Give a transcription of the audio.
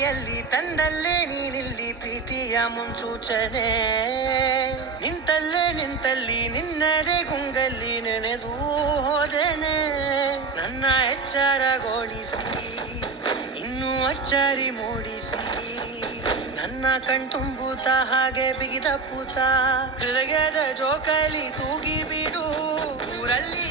ಕೈಯಲ್ಲಿ ತಂದಲ್ಲೇ ನೀನಿಲ್ಲಿ ಪ್ರೀತಿಯ ಮುನ್ಸೂಚನೆ. ನಿಂತಲ್ಲಿ ನಿನ್ನದೇ ಗುಂಗಲ್ಲಿ ನೆನೆದು ಹೋದೆನೆ. ನನ್ನ ಎಚ್ಚರಗೊಳಿಸಿ ಇನ್ನೂ ಅಚ್ಚರಿ ಮೂಡಿಸಿ, ನನ್ನ ಕಣ್ತುಂಬುತ್ತ ಹಾಗೆ ಬಿಗಿದ ಪೂತ ಹೃದಯದ ಜೋಕಲಿ ತೂಗಿ ಬಿಡು. ಊರಲ್ಲಿ